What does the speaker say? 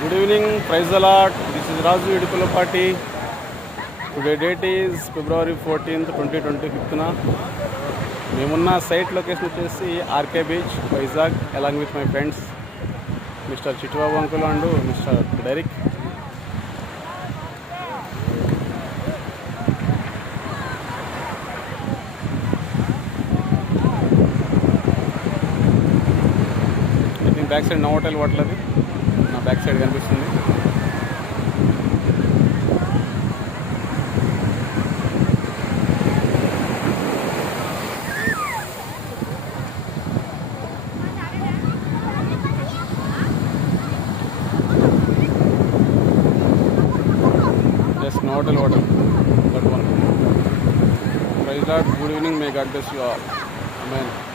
Good evening, praise the Lord. This is Raju Idipulapati. Today date is February 14th, 2025. మేమున్న site location వచ్చేసి RK beach Vizag along with my friends mister Chittubabu uncle and mister Derrick. I think back side Novotel hotel అది నా back side కనిపిస్తుంది. Hotel. That one. Praise God. Good evening. May God bless you all. Amen.